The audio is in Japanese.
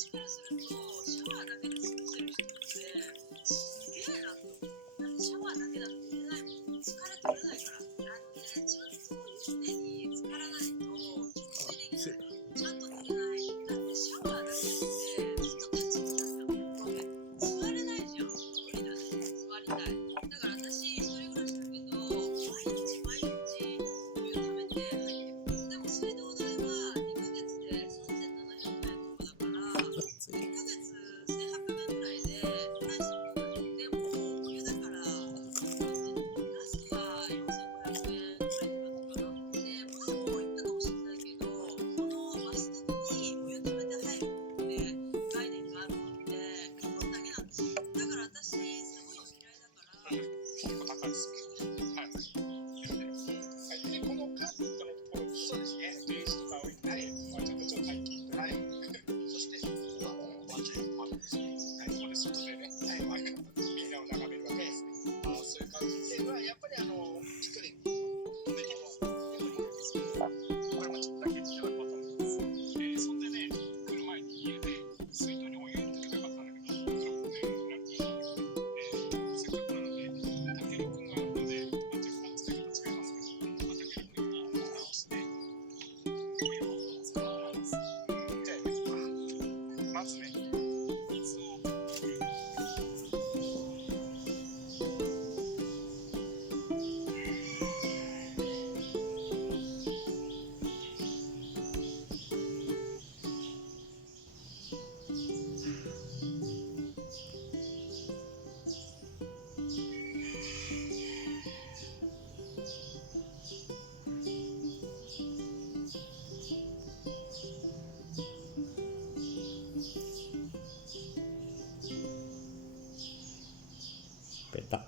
私からするとシャワーだけで過ごせる人ってすげえなと思う。だってシャワーだけだと寝れないもん。疲れ取れないから。ちゃんと湯船に浸からないと食事できない。ちゃんと寝れない。だってシャワーだけって人たち座れないじゃん。無理だね。座りたい。だから私一人暮らしだけど毎日お湯溜めて入ってる。でも水道代は2ヶ月で3700円とかだから1ヶ月1800円ぐらいで大したことない。でもお湯だからガスは4500円ぐらいって感じかな。で前も言ったかもしれないけど、このバスタブにお湯溜めて入るって概念があるのって日本だけなんですよ。だから私寒いの嫌いだから。結構高いですけど、はい。で、このカーペットのところに、そうですね、ベージュとか置いて、ちょっと最近、はい。そして、ここはワンちゃんの窓ですね。はい、ここで外でね、はい、みんなを眺めるわけですね。そういう感じで、やっぱり一人止めてます。でもいいんですけど、これもちょっとだけいただこうと思います。そんでね、来る前に家で水道にお湯入れてくればよかったんだけど、せっかくなので、たけるくんがあるので、若干使い方違いますけど、たけるくんに直してお湯を使います。じゃあ、まずね、水をペタ。